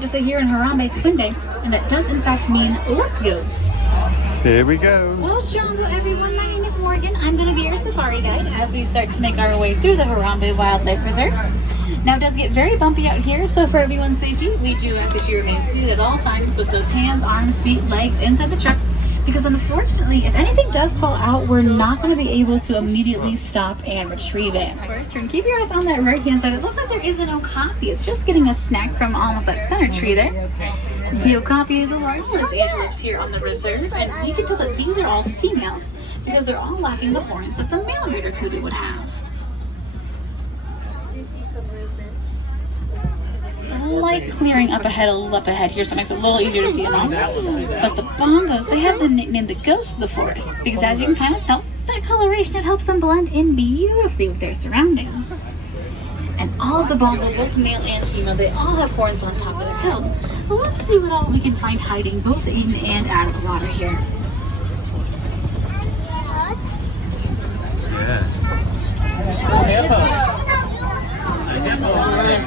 To say here in Harambe it's swim day, and that does in fact mean let's go. Here we go. Well, Jongo everyone, my name is Morgan. I'm going to be your safari guide as we start to make our way through the Harambe Wildlife Reserve. Now it does get very bumpy out here, so for everyone's safety, we do ask that you remain seated at all times with those hands, arms, feet, legs inside the truck, because unfortunately, if anything does fall out, we're not going to be able to immediately stop and retrieve it. First, and keep your eyes on that right-hand side. It looks like there is an okapi. It's just getting a snack from almost that center tree there. The okapi is the largest animal here on the reserve, and you can tell that these are all females because they're all lacking the horns that the male barracuda would have. Slight clearing up ahead, a little up ahead here, so it makes it a little easier to see them all. But the bongos, they have the nickname the ghost of the forest, because as you can kind of tell, that coloration, it helps them blend in beautifully with their surroundings. And all of the bongos, both male and female, they all have horns on top of their tail. But let's see what all we can find hiding both in and out of the water here.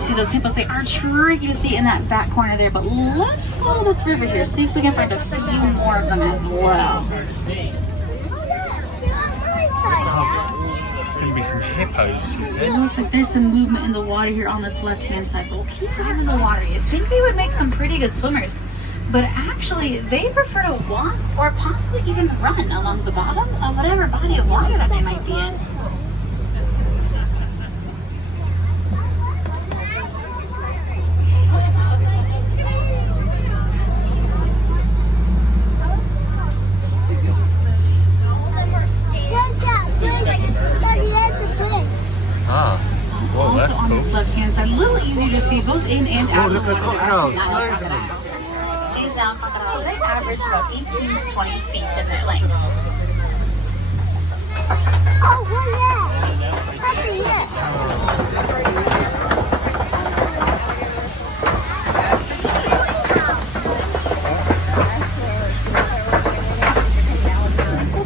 See those hippos, they are tricky to see in that back corner there, but let's follow this river here, see if we can find a few more of them as well. It's going to be some hippos, she said. It looks like there's some movement in the water here on this left-hand side, so we'll keep them in the water. You'd think they would make some pretty good swimmers, but actually they prefer to walk or possibly even run along the bottom of whatever body of water that they might be in. Whoa, that's on cool. this left-hand side, a little easier to see both in and out. Oh, look at crocodiles. Loads of them. These Nile crocodiles, they average about 18 to 20 feet in their length. Oh, what? That's it.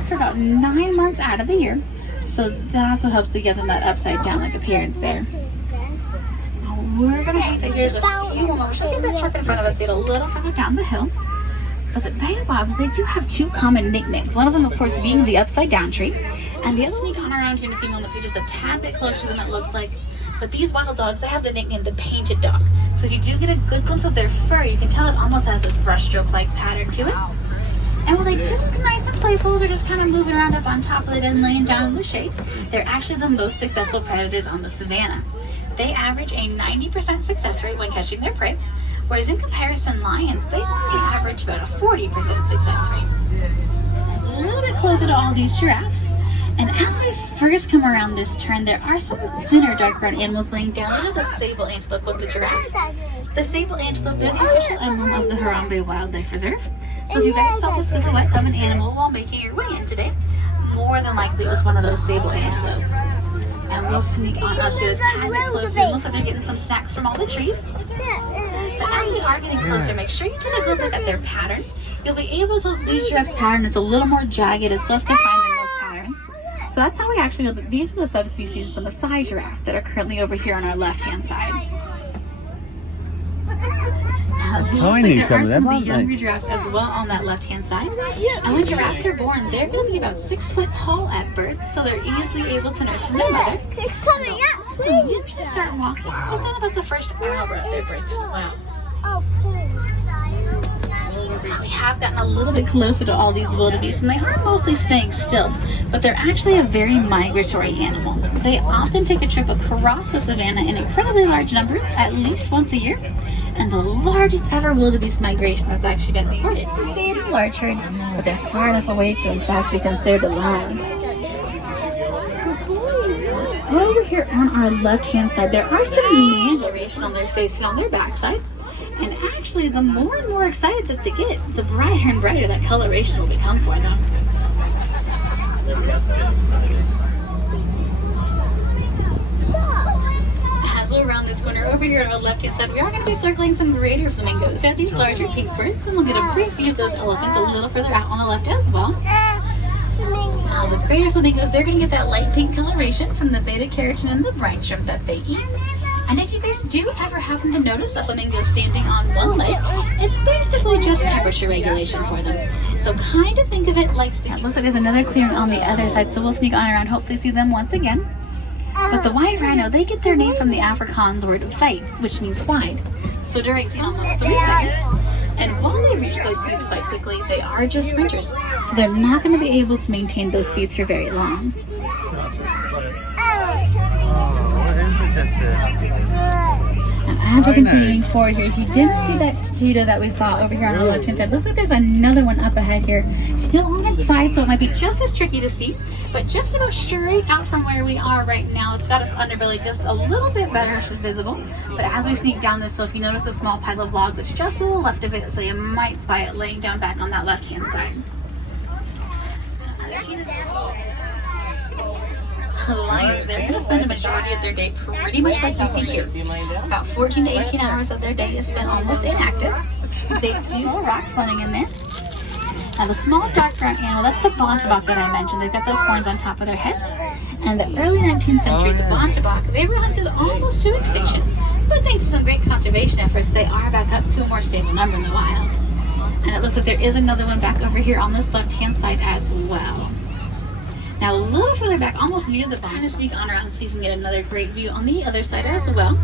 For about 9 months out of the year, so that's what helps to give them that upside down like appearance there. Now we're gonna head to here's a few more. We'll just see that truck in front of us, see it a little further down the hill. But the baobabs, they do have two common nicknames. One of them, of course, being the upside down tree, and the other sneak on around here in a few moments, see just a tad bit closer than it looks like. But these wild dogs, they have the nickname the painted dog. So if you do get a good glimpse of their fur, you can tell it almost has this brushstroke-like pattern to it. And when they do look nice and playful, they're just kind of moving around up on top of it and laying down in the shade, they're actually the most successful predators on the savannah. They average a 90% success rate when catching their prey, whereas in comparison, lions, they only average about a 40% success rate. A little bit closer to all these giraffes, and as we first come around this turn, there are some thinner dark brown animals laying down. This is the sable antelope with the giraffe. The sable antelope, they're the official emblem of the Harambe Wildlife Reserve. So if you guys saw the silhouette of an animal while making your way in today, more than likely it was one of those sable antelope. And we'll sneak on up to a tiny bit closer. It looks like they're getting some snacks from all the trees. But as we are getting closer, make sure you take a good look at their pattern. You'll be able to tell these giraffes' pattern is a little more jagged, it's less defined than most patterns. So that's how we actually know that these are the subspecies of the Maasai giraffe that are currently over here on our left-hand side. Tiny, some of them, are aren't the they? younger giraffes as well on that left-hand side. And when giraffes are born, they're going to be about 6 foot tall at birth, so they're easily able to nurse from their mother. It's coming up, So you usually start walking within about the first hour of their birth as well. Oh, cool. We have gotten a little bit closer to all these wildebeest, and they are mostly staying still, but they're actually a very migratory animal. They often take a trip across the savannah in incredibly large numbers, at least once a year, and the largest ever wildebeest migration that's actually been recorded. They are a large herd, but they're far enough away to in fact be considered alive. Over here on our left-hand side, there are some coloration on their face and on their backside. And actually, the more and more excited that they get, the brighter and brighter that coloration will become for them. As we're around this corner, over here on our left-hand side, we are going to be circling some greater flamingos. They're these larger pink birds, and we'll get a brief view of those elephants a little further out on the left as well. Now, the greater flamingos, they're going to get that light pink coloration from the beta-carotene and the brine shrimp that they eat. And if you guys do ever happen to notice a flamingo standing on one leg, it's basically just temperature regulation for them. So kind of think of it like... It looks like there's another clearing on the other side, so we'll sneak on around, hopefully see them once again. But the white rhino, they get their name from the Afrikaans word "vijf," which means wide. So during almost 3 seconds, and while they reach those speeds quite quickly, they are just sprinters. So they're not going to be able to maintain those speeds for very long. What is it this As we're continuing forward here, if you didn't see that cheetah that we saw over here on the left-hand side, looks like there's another one up ahead here. Still on its side, so it might be just as tricky to see, but just about straight out from where we are right now. It's got its underbelly just a little bit better visible, but as we sneak down this hill, if you notice the small pile of logs, it's just to the left of it, so you might spy it laying down back on that left-hand side. Lions, they're going to spend a majority of their day pretty much like you see here. About 14 to 18 hours of their day is spent almost inactive. They do little rocks floating in there. Now the small dark brown animal, that's the bontebok that I mentioned. They've got those horns on top of their heads. And the early 19th century, the bontebok, they were hunted almost to extinction. But thanks to some great conservation efforts, they are back up to a more stable number in the wild. And it looks like there is another one back over here on this left-hand side as well. Now a little further back, almost near the bottom, sneak on around and see if we can get another great view on the other side as well.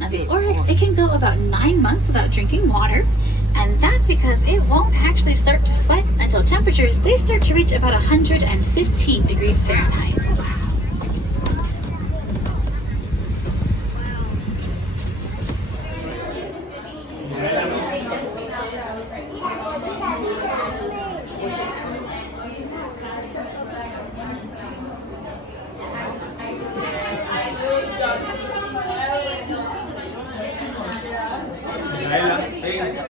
Now the oryx, it can go about 9 months without drinking water, and that's because it won't actually start to sweat until temperatures, they start to reach about 115 degrees Fahrenheit.